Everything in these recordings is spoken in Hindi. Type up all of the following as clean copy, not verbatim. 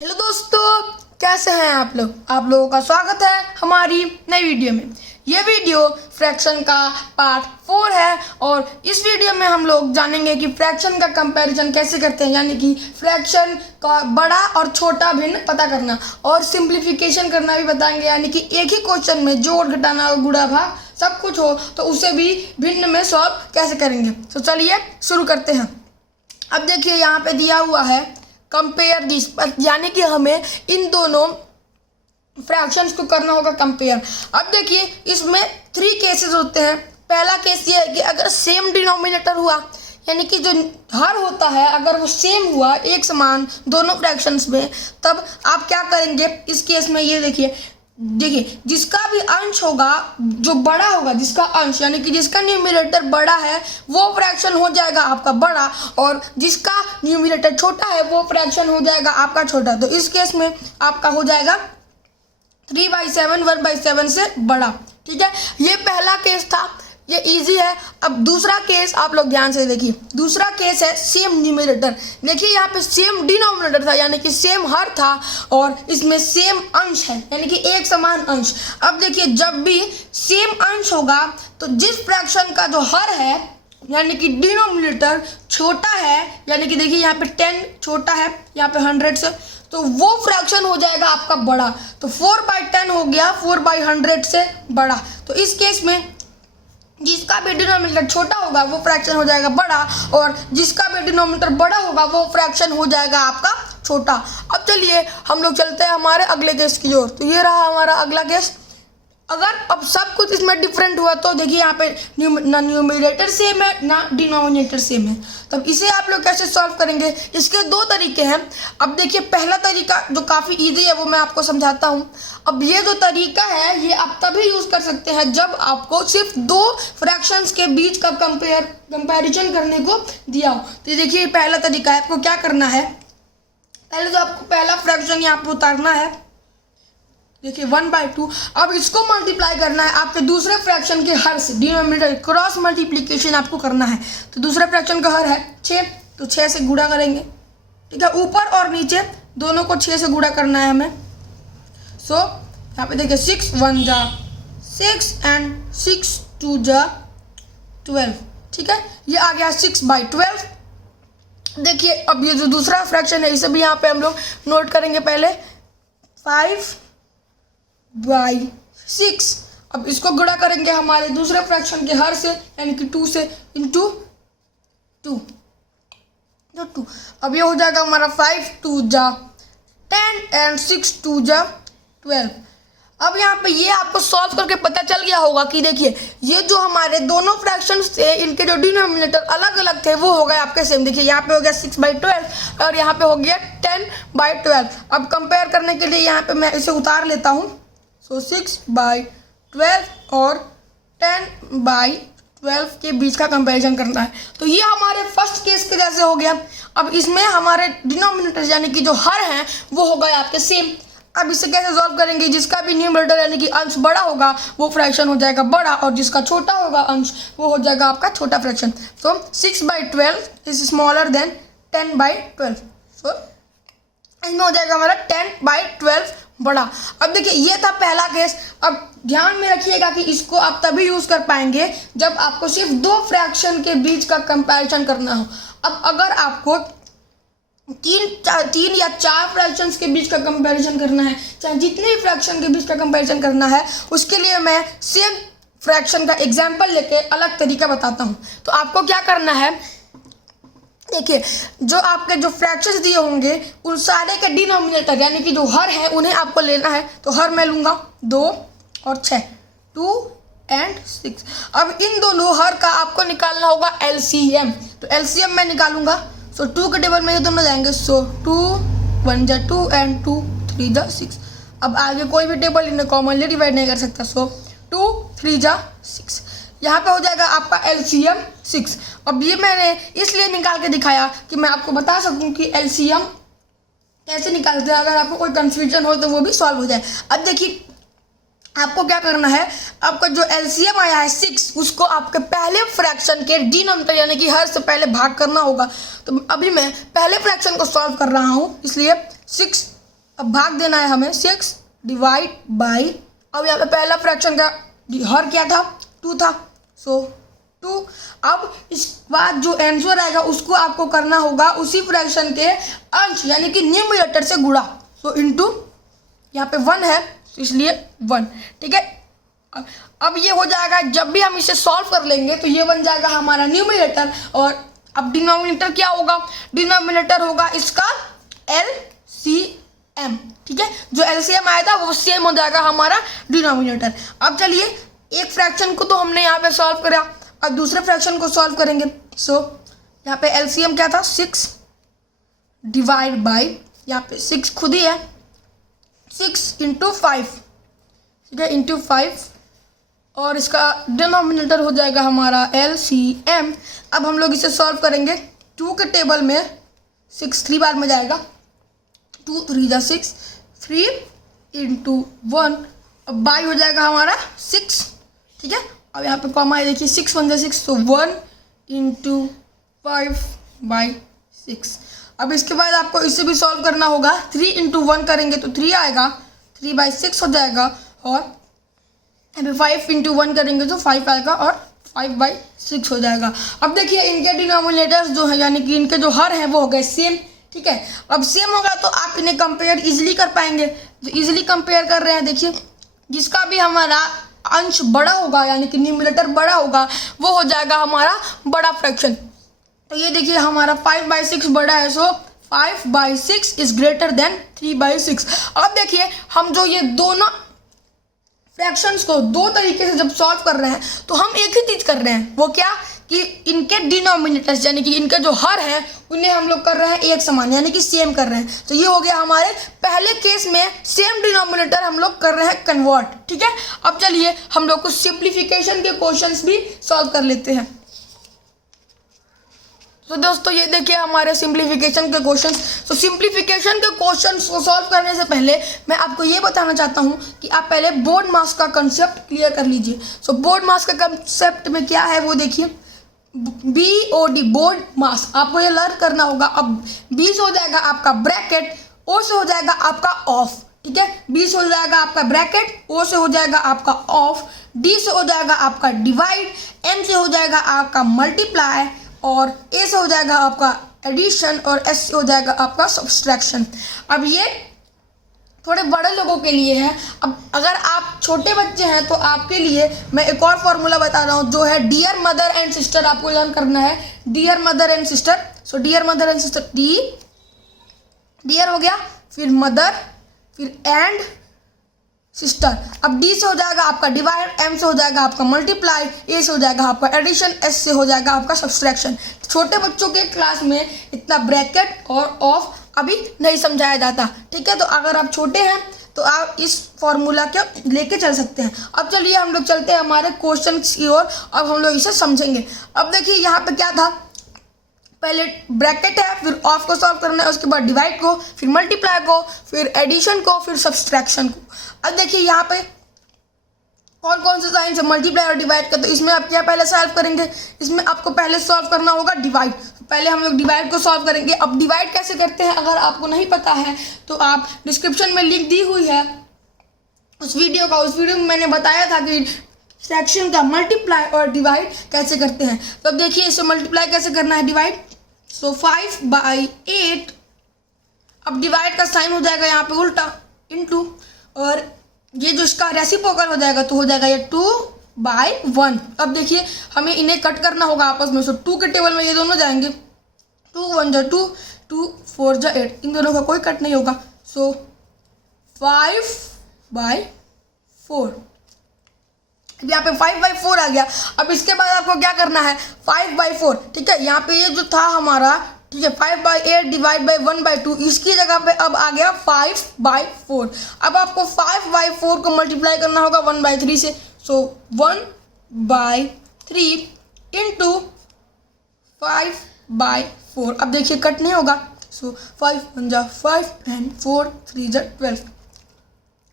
हेलो दोस्तों, कैसे हैं आप लोगों का स्वागत है हमारी नई वीडियो में। ये वीडियो फ्रैक्शन का पार्ट 4 है और इस वीडियो में हम लोग जानेंगे कि फ्रैक्शन का कंपैरिजन कैसे करते हैं, यानी कि फ्रैक्शन का बड़ा और छोटा भिन्न पता करना और सिंप्लीफिकेशन करना भी बताएंगे, यानी कि एक ही क्वेश्चन में जोड़ घटाना और गुणा भाग सब कुछ हो तो उसे भी भिन्न में सॉल्व कैसे करेंगे। तो चलिए शुरू करते हैं। अब देखिए यहाँ पे दिया हुआ है कंपेयर दिस, यानी कि हमें इन दोनों फ्रैक्शंस को करना होगा कंपेयर। अब देखिए इसमें 3 केसेस होते हैं। पहला केस ये है कि अगर सेम डिनोमिनेटर हुआ, यानी कि जो हर होता है अगर वो सेम हुआ एक समान दोनों फ्रैक्शंस में, तब आप क्या करेंगे इस केस में। ये देखिए जिसका भी अंश होगा, जो बड़ा होगा, जिसका अंश यानी कि जिसका न्यूमरेटर बड़ा है वो फ्रैक्शन हो जाएगा आपका बड़ा, और जिसका न्यूमरेटर छोटा है वो फ्रैक्शन हो जाएगा आपका छोटा। तो इस केस में आपका हो जाएगा 3/7 1/7 से बड़ा। ठीक है, ये पहला केस था, ये इजी है। अब दूसरा केस आप लोग ध्यान से देखिए। दूसरा केस है सेम न्यूमरेटर। देखिए यहाँ पे सेम डिनोमिनेटर था, यानी कि सेम हर था, और इसमें सेम अंश है, यानी कि एक समान अंश। अब देखिए जब भी सेम अंश होगा तो जिस फ्रैक्शन का जो हर है, यानी कि डिनोमिनेटर छोटा है, यानी कि देखिए यहाँ पे 10 छोटा है यहाँ पे 100 से, तो वो फ्रैक्शन हो जाएगा आपका बड़ा। तो 4/10 हो गया 4/100 से बड़ा। तो इस केस में जिसका भी डिनोमिनेटर छोटा होगा वो फ्रैक्शन हो जाएगा बड़ा, और जिसका भी डिनोमिनेटर बड़ा होगा वो फ्रैक्शन हो जाएगा आपका छोटा। अब चलिए हम लोग चलते हैं हमारे अगले केस की ओर। तो ये रहा हमारा अगला केस। अगर अब सब कुछ इसमें डिफरेंट हुआ तो देखिए यहाँ पे ना न्यूमरेटर सेम है ना डिनोमिनेटर सेम है, तब इसे आप लोग कैसे सॉल्व करेंगे। इसके 2 तरीके हैं। अब देखिए पहला तरीका जो काफ़ी इजी है वो मैं आपको समझाता हूँ। अब ये जो तरीका है ये आप तभी यूज़ कर सकते हैं जब आपको सिर्फ 2 फ्रैक्शंस के बीच का कंपैरिजन करने को दिया हो। तो देखिए पहला तरीका है, आपको क्या करना है, पहले तो आपको पहला फ्रैक्शन यहाँ पर उतारना है। देखिए 1/2। अब इसको मल्टीप्लाई करना है आपके दूसरे फ्रैक्शन के हर से, डिनोमिनेटर क्रॉस मल्टीप्लिकेशन आपको करना है। तो दूसरे फ्रैक्शन का हर है 6, तो 6 से गुणा करेंगे। ठीक है, ऊपर और नीचे दोनों को 6 से गुणा करना है हमें। सो यहाँ पे देखिए 6 1 जा 6 एंड 6 2 जा 12। ठीक है, ये आ गया 6/12। देखिए अब ये जो दूसरा फ्रैक्शन है इसे भी यहाँ पे हम लोग नोट करेंगे पहले, 5/6। अब इसको गुणा करेंगे हमारे दूसरे फ्रैक्शन के हर से, यानी कि 2 से, इंटू 2। अब ये हो जाएगा हमारा 5 2 जा 10 एंड 6 2 जा 12। अब यहाँ पे ये आपको सॉल्व करके पता चल गया होगा कि देखिए ये जो हमारे दोनों फ्रैक्शंस थे इनके जो डिनोमिनेटर अलग अलग थे वो हो गए आपके सेम। देखिए यहाँ पे हो गया 6/12 और यहाँ पे हो गया 10/12। अब कंपेयर करने के लिए यहाँ पे मैं इसे उतार लेता हूँ। सो 6/12 और 10/12 के बीच का कंपैरिजन करना है। तो ये हमारे फर्स्ट केस के जैसे हो गया। अब इसमें हमारे डिनोमिनेटर यानी कि जो हर हैं वो हो गए आपके सेम। अब इसे कैसे सॉल्व करेंगे, जिसका भी न्यूमरेटर यानी कि अंश बड़ा होगा वो फ्रैक्शन हो जाएगा बड़ा, और जिसका छोटा होगा अंश वो हो जाएगा आपका छोटा फ्रैक्शन। तो 6/12 इज स्मॉलर देन 10/12। सो इसमें हो जाएगा हमारा 10/12 बड़ा। अब देखिए ये था पहला केस। अब ध्यान में रखिएगा कि इसको आप तभी यूज़ कर पाएंगे जब आपको सिर्फ 2 फ्रैक्शन के बीच का कंपैरिजन करना हो। अब अगर आपको 3 या 4 फ्रैक्शंस के बीच का कंपैरिजन करना है, चाहे जितने भी फ्रैक्शन के बीच का कंपैरिजन करना है, उसके लिए मैं सेम फ्रैक्शन का एग्जांपल लेके अलग तरीका बताता हूँ। तो आपको क्या करना है, देखिए जो आपके जो फ्रैक्शंस दिए होंगे उन सारे के डिनोमिनेटर यानी कि जो हर है उन्हें आपको लेना है। तो हर मैं लूँगा 2 और 6, 2 एंड 6। अब इन दोनों हर का आपको निकालना होगा LCM। तो LCM मैं निकालूंगा। सो 2 के टेबल में ये दोनों जाएंगे। सो 2 1 जा 2 एंड 2 3 जा 6। अब आगे कोई भी टेबल इन्हें कॉमनली डिवाइड नहीं कर सकता। सो 2 3 जा 6। यहाँ पे हो जाएगा आपका LCM 6। अब ये मैंने इसलिए निकाल के दिखाया कि मैं आपको बता सकूं कि LCM कैसे निकालते हैं, अगर आपको कोई कन्फ्यूजन हो तो वो भी सॉल्व हो जाए। अब देखिए आपको क्या करना है, आपका जो LCM आया है 6 उसको आपके पहले फ्रैक्शन के डिनोमिनेटर यानी कि हर से पहले भाग करना होगा। तो अभी मैं पहले फ्रैक्शन को सॉल्व कर रहा हूँ, इसलिए 6 अब भाग देना है हमें 6 डिवाइड बाई, अब यहाँ पे पहला फ्रैक्शन का हर क्या था 2 था, सो 2। अब इस बाद जो आंसर आएगा उसको आपको करना होगा उसी फ्रैक्शन के अंश यानी कि न्यूमरेटर से गुणा, सो इनटू यहाँ पे 1 है तो इसलिए 1, ठीक है। अब ये हो जाएगा, जब भी हम इसे सॉल्व कर लेंगे तो ये बन जाएगा हमारा न्यूमरेटर। और अब डिनोमिनेटर क्या होगा, डिनोमिनेटर होगा इसका LCM, ठीक है। जो LCM आया था वो सेम हो जाएगा हमारा डिनोमिनेटर। अब चलिए एक फ्रैक्शन को तो हमने यहाँ पे सॉल्व करा, अब दूसरे फ्रैक्शन को सॉल्व करेंगे। सो यहाँ पे LCM क्या था 6 डिवाइड बाई, यहाँ पे 6 खुद ही है, 6 इंटू 5, ठीक है, इंटू 5, और इसका डिनोमिनेटर हो जाएगा हमारा LCM। अब हम लोग इसे सॉल्व करेंगे 2 के टेबल में 6 3 बार में जाएगा, 2 3 जा 6, 3 इंटू 1, अब बाई हो जाएगा हमारा 6, ठीक है। अब यहाँ पे कॉमा है, देखिए 6 1 जा 6, तो 1 इंटू 5 बाई 6। अब इसके बाद आपको इसे भी सॉल्व करना होगा, 3 इंटू 1 करेंगे तो 3 आएगा, 3 बाई 6 हो जाएगा, और अभी 5 इंटू 1 करेंगे तो 5 आएगा और 5 बाई 6 हो जाएगा। अब देखिए इनके डिनोमिनेटर्स जो है यानी कि इनके जो हर हैं वो हो गए सेम, ठीक है। अब सेम होगा तो आप इन्हें कंपेयर इजीली कर पाएंगे, जो इजीली कंपेयर कर रहे हैं। देखिए जिसका भी हमारा अंश बड़ा होगा यानी कि न्यूमरेटर बड़ा होगा वो हो जाएगा हमारा बड़ा फ्रैक्शन। तो ये देखिए हमारा 5 बाई 6 बड़ा है, सो 5 by 6 is greater than 3 by 6। अब देखिए हम जो ये दोनों फ्रैक्शंस को दो तरीके से जब सॉल्व कर रहे हैं तो हम एक ही चीज़ कर रहे हैं, वो क्या कि इनके डिनोमिनेटर्स यानी कि इनके जो हर हैं उन्हें हम लोग कर रहे हैं एक समान यानी कि सेम कर रहे हैं। तो ये हो गया हमारे पहले केस में सेम डिनोमिनेटर हम लोग कर रहे हैं कन्वर्ट, ठीक है। अब चलिए हम लोग कुछ सिंप्लीफिकेशन के क्वेश्चंस भी सॉल्व कर लेते हैं। तो दोस्तों ये देखिए हमारे सिंप्लीफिकेशन के क्वेश्चंस। तो सिंप्लीफिकेशन के क्वेश्चंस को सॉल्व करने से पहले मैं आपको ये बताना चाहता हूँ कि आप पहले बोर्ड मास का कंसेप्ट क्लियर कर लीजिए। सो बोर्ड मास का कंसेप्ट में क्या है वो देखिए, BOD बोर्ड मास आपको ये लर्न करना होगा। अब B से हो जाएगा आपका ब्रैकेट, O से हो जाएगा आपका ऑफ, ठीक है। B से हो जाएगा आपका ब्रैकेट, O से हो जाएगा आपका ऑफ, D से हो जाएगा आपका डिवाइड, M से हो जाएगा आपका मल्टीप्लाई, और A से हो जाएगा आपका एडिशन, और S से हो जाएगा आपका सब्सट्रैक्शन। अब ये थोड़े बड़े लोगों के लिए है। अब अगर आप छोटे बच्चे हैं तो आपके लिए मैं एक और फॉर्मूला बता रहा हूँ जो है डियर मदर एंड सिस्टर। आपको लर्न करना है dear mother and sister. So dear mother and sister, dear हो गया, फिर मदर, फिर एंड सिस्टर। अब D से हो जाएगा आपका डिवाइड, M से हो जाएगा आपका मल्टीप्लाई, A से हो जाएगा आपका एडिशन, S से हो जाएगा आपका सब्सट्रैक्शन। छोटे बच्चों के क्लास में इतना ब्रैकेट और ऑफ अभी नहीं समझाया जाता, ठीक है। तो अगर आप छोटे हैं तो आप इस फॉर्मूला को लेके चल सकते हैं। अब चलिए हम लोग चलते हैं हमारे क्वेश्चन की ओर, अब हम लोग इसे समझेंगे। अब देखिए यहाँ पे क्या था, पहले ब्रैकेट है, फिर ऑफ को सॉल्व करना है, उसके बाद डिवाइड को, फिर मल्टीप्लाई को, फिर एडिशन को, फिर सब्सट्रैक्शन को। अब देखिए यहाँ पे कौन कौन से साइन है मल्टीप्लाई और डिवाइड का। तो इसमें आप क्या पहले सॉल्व करेंगे, इसमें आपको पहले सॉल्व करना होगा डिवाइड। पहले हम लोग डिवाइड को सॉल्व करेंगे। अब डिवाइड कैसे करते हैं अगर आपको नहीं पता है तो आप डिस्क्रिप्शन में लिंक दी हुई है उस वीडियो का, उस वीडियो में मैंने बताया था कि फ्रैक्शन का मल्टीप्लाई और डिवाइड कैसे करते हैं। तो अब देखिए इसे मल्टीप्लाई कैसे करना है डिवाइड। सो 5 बाई 8, अब डिवाइड का साइन हो जाएगा यहाँ पे उल्टा इंटू, और ये जो इसका रेसिप्रोकल हो जाएगा तो हो जाएगा ये 2 बाई 1। अब देखिए हमें इन्हें कट करना होगा आपस में। सो 2 के टेबल में ये दोनों जाएंगे, 2 1 जा 2, 2 4 जा 8, इन दोनों का कोई कट नहीं होगा। सो 5 बाई 4, यहाँ पे 5 बाई 4 आ गया। अब इसके बाद आपको क्या करना है 5 बाई 4, ठीक है। यहाँ पे ये जो था हमारा, ठीक है, 5 बाई 8 डिवाइड बाई 1 बाई 2, इसकी जगह पे अब आ गया 5 बाई 4। अब आपको 5 बाई 4 को मल्टीप्लाई करना होगा 1 बाई 3 से। सो 1 बाई 3 इंटू 5 बाई 4। अब देखिए कट नहीं होगा। सो 5 1 जा 5 एंड 4 3 जा 12।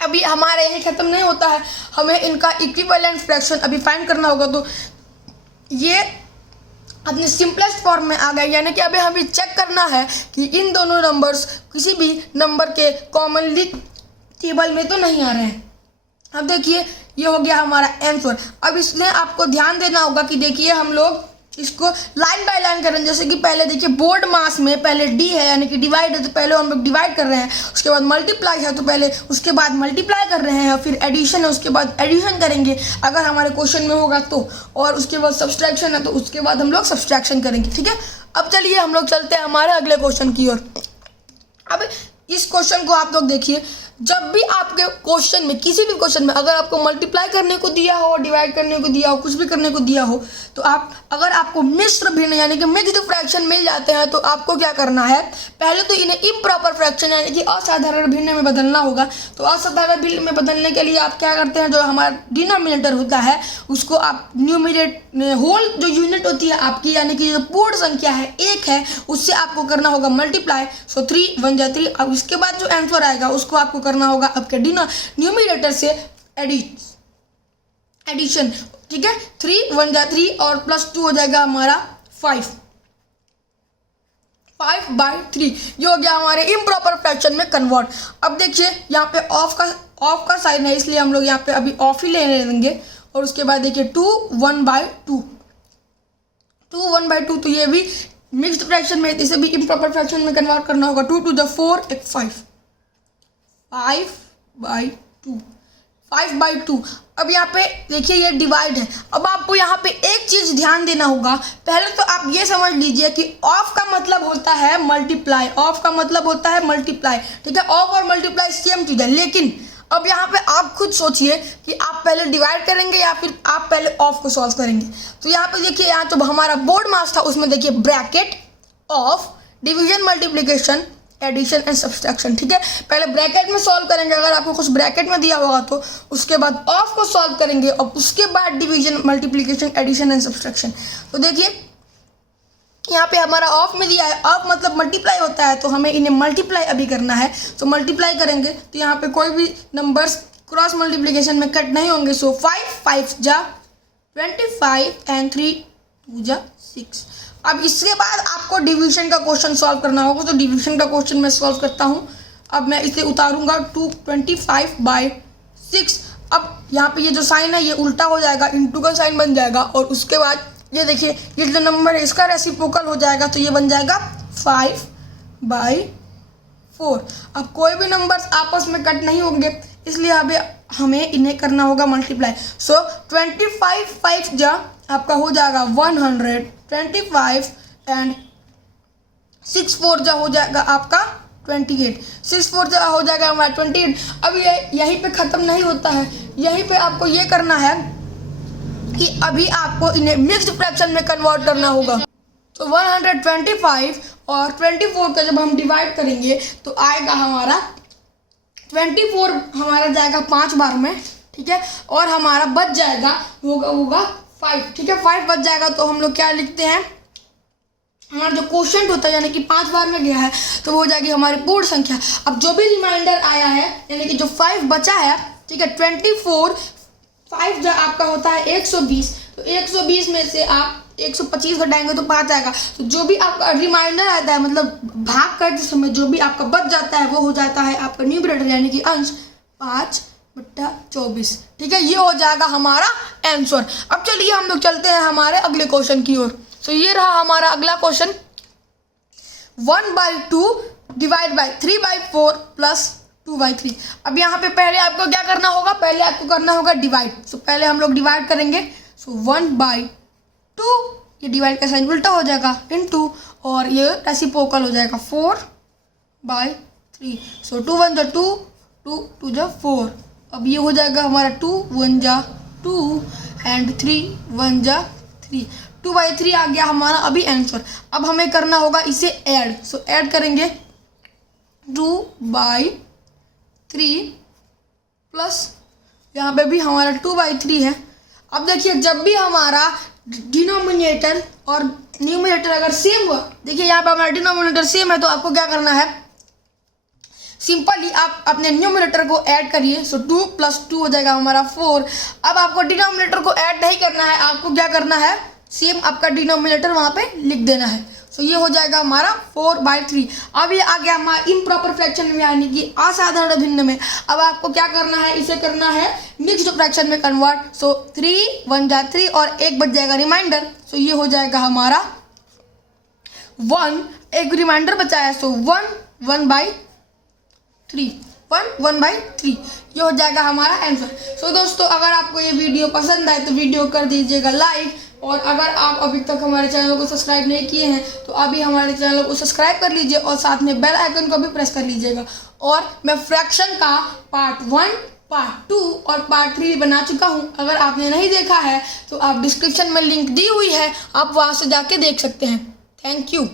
अभी हमारे यही ख़त्म नहीं होता है, हमें इनका इक्विवेलेंट फ्रैक्शन अभी फाइंड करना होगा। तो ये अपने सिंपलेस्ट फॉर्म में आ गए, यानी कि अभी हमें चेक करना है कि इन दोनों नंबर्स किसी भी नंबर के कॉमनली टेबल में तो नहीं आ रहे हैं। अब देखिए ये हो गया हमारा आंसर। अब इसमें आपको ध्यान देना होगा कि देखिए हम लोग इसको लाइन बाय लाइन कर रहे हैं। जैसे कि पहले देखिए बोर्ड मास में पहले डी है यानी कि डिवाइड है, तो पहले हम लोग डिवाइड कर रहे हैं, उसके बाद मल्टीप्लाई है तो पहले उसके बाद मल्टीप्लाई कर रहे हैं, फिर एडिशन है उसके बाद एडिशन करेंगे अगर हमारे क्वेश्चन में होगा तो, और उसके बाद सब्सट्रैक्शन है तो उसके बाद हम लोग सब्सट्रैक्शन करेंगे। ठीक है, अब चलिए हम लोग चलते हैं हमारे अगले क्वेश्चन की ओर। अब इस क्वेश्चन को आप लोग देखिए, जब भी आपके क्वेश्चन में किसी भी क्वेश्चन में अगर आपको मल्टीप्लाई करने को दिया हो, डिवाइड करने को दिया हो, कुछ भी करने को दिया हो, तो आप अगर आपको मिश्र भिन्न यानी कि मिक्स्ड फ्रैक्शन मिल जाते हैं तो आपको क्या करना है, पहले तो इन्हें इम्प्रॉपर फ्रैक्शन यानी कि असाधारण भिन्न में बदलना होगा। तो असाधारण भिन्न में बदलने के लिए आप क्या करते हैं, जो हमारा डिनोमिनेटर होता है उसको आप न्यूमरेटर होल जो यूनिट होती है आपकी यानी कि जो पूर्ण संख्या है एक है, उससे आपको करना होगा मल्टीप्लाई। सो 3 1 जा 3। अब इसके बाद जो आंसर आएगा उसको आपको करना होगा आपके न्यूमरेटर से एडिशन। ठीक है, 3 1 जा 3 और प्लस 2 हो जाएगा हमारा 5 5/3। ये हो गया हमारे इम्प्रॉपर फ्रैक्शन में कन्वर्ट। अब देखिए यहाँ पे ऑफ का साइन है, इसलिए हम लोग यहाँ पे अभी ऑफ ही लेने देंगे। और उसके बाद देखिए 2 1/2 2 1/2, तो ये भी मिक्स्ड फ्रैक्शन में, इसे भी इम्प्रॉपर फ्रैक्शन में कन्वर्ट करना होगा। 2 2 4 एक 5/2 5/2। अब यहाँ पे देखिए ये डिवाइड है। अब आपको यहाँ पे एक चीज ध्यान देना होगा, पहले तो आप ये समझ लीजिए कि ऑफ का मतलब होता है मल्टीप्लाई, ऑफ का मतलब होता है मल्टीप्लाई। ठीक है, ऑफ और मल्टीप्लाई सेम चीज है, लेकिन अब यहाँ पे आप खुद सोचिए कि आप पहले डिवाइड करेंगे या फिर आप पहले ऑफ को सॉल्व करेंगे। तो यहाँ पे देखिए, यहाँ जो हमारा बोर्ड मास था उसमें देखिए bracket of division multiplication addition and subtraction. ठीक है, पहले ब्रैकेट में सॉल्व करेंगे, अगर आपको कुछ ब्रैकेट में दिया होगा तो उसके बाद ऑफ को सॉल्व करेंगे और उसके बाद division multiplication addition and subtraction. तो देखिए यहाँ पे हमारा ऑफ में दिया है, ऑफ मतलब मल्टीप्लाई होता है, तो हमें इन्हें मल्टीप्लाई अभी करना है। तो मल्टीप्लाई करेंगे तो यहाँ पे कोई भी नंबर्स क्रॉस मल्टीप्लिकेशन में कट नहीं होंगे। सो 5 5 जा 25 एंड 3 2 जा 6। अब इसके बाद आपको डिवीजन का क्वेश्चन सॉल्व करना होगा। तो डिवीजन का क्वेश्चन मैं सॉल्व करता हूँ। अब मैं इसे उतारूंगा 25/6। अब यहाँ पे ये जो साइन है ये उल्टा हो जाएगा, इंटू का साइन बन जाएगा, और उसके बाद ये देखिए ये जो नंबर है इसका रेसिप्रोकल हो जाएगा, तो ये बन जाएगा 5/4। अब कोई भी नंबर्स आपस में कट नहीं होंगे, इसलिए अभी हमें इन्हें करना होगा मल्टीप्लाई। सो 25 5 जा आपका हो जाएगा 125 एंड 6 4 जा हो जाएगा आपका 28। 6 4 जा हो जाएगा हमारा 28। अब ये यहीं पे ख़त्म नहीं होता है, यहीं पे आपको ये करना है कि अभी आपको इन्हें मिक्स्ड फ्रैक्शन में कन्वर्ट करना होगा। तो 125 और 24 का जब हम डिवाइड करेंगे तो आएगा हमारा 24 हमारा जाएगा 5 बार में। ठीक है, और हमारा बच जाएगा होगा 5। ठीक है, 5 बच जाएगा तो हम लोग क्या लिखते हैं, हमारा जो क्वोशंट होता है यानी कि 5 बार में गया है तो वो हो जाएगी हमारी पूर्ण संख्या। अब जो भी रिमाइंडर आया है यानी कि जो 5 बचा है, ठीक है, 24 5 जो आपका होता है 120, तो 120 में से आप 125 घटाएंगे तो 5 आएगा। तो जो भी आपका रिमाइंडर आता है मतलब भाग करते समय जो भी आपका बच जाता है वो हो जाता है आपका न्यूमरेटर यानी कि अंश 5/24। ठीक है, ये हो जाएगा हमारा आंसर। अब चलिए हम लोग चलते हैं हमारे अगले क्वेश्चन की ओर। तो ये रहा हमारा अगला क्वेश्चन, 1/2 डिवाइड बाई 3/4 प्लस 2/3। अब यहाँ पे पहले आपको क्या करना होगा, पहले आपको करना होगा डिवाइड। सो पहले हम लोग डिवाइड करेंगे। सो 1/2, ये डिवाइड का साइन उल्टा हो जाएगा, इनटू, और ये रेसिप्रोकल हो जाएगा 4/3। सो 2 1 जा 2 2 2 जा 4। अब ये हो जाएगा हमारा 2 1 जा 2 एंड 3 1 जा 3। 2/3 आ गया हमारा अभी आंसर। अब हमें करना होगा इसे ऐड। सो ऐड करेंगे 2/3 प्लस यहाँ पे भी हमारा 2/3 है। अब देखिए जब भी हमारा डिनोमिनेटर और न्यूमरेटर अगर सेम हुआ, देखिए यहाँ पे हमारा डिनोमिनेटर सेम है तो आपको क्या करना है, सिंपली आप अपने न्यूमरेटर को ऐड करिए। सो 2 + 2 हो जाएगा हमारा 4। अब आपको डिनोमिनेटर को ऐड नहीं करना है, आपको क्या करना है, सेम आपका डिनोमिनेटर वहाँ पे लिख देना है। सो ये हो जाएगा हमारा 4/3। अब ये आ गया हमारा इम्प्रॉपर फ्रैक्शन में, यानी कि असाधारण भिन्न में। अब आपको क्या करना है, इसे करना है मिक्स्ड फ्रैक्शन में कन्वर्ट। सो 3 1 जा 3 और 1 बच जाएगा रिमाइंडर। सो ये हो जाएगा हमारा 1, एक रिमाइंडर बचा है। सो 1/3 ये हो जाएगा हमारा आंसर। सो दोस्तों, अगर आपको ये वीडियो पसंद आए तो वीडियो कर दीजिएगा लाइक, और अगर आप अभी तक हमारे चैनल को सब्सक्राइब नहीं किए हैं तो अभी हमारे चैनल को सब्सक्राइब कर लीजिए और साथ में बेल आइकन को भी प्रेस कर लीजिएगा। और मैं फ्रैक्शन का पार्ट 1, पार्ट 2 और पार्ट 3 बना चुका हूँ। अगर आपने नहीं देखा है तो आप डिस्क्रिप्शन में लिंक दी हुई है, आप वहाँ से जाके देख सकते हैं। Thank you.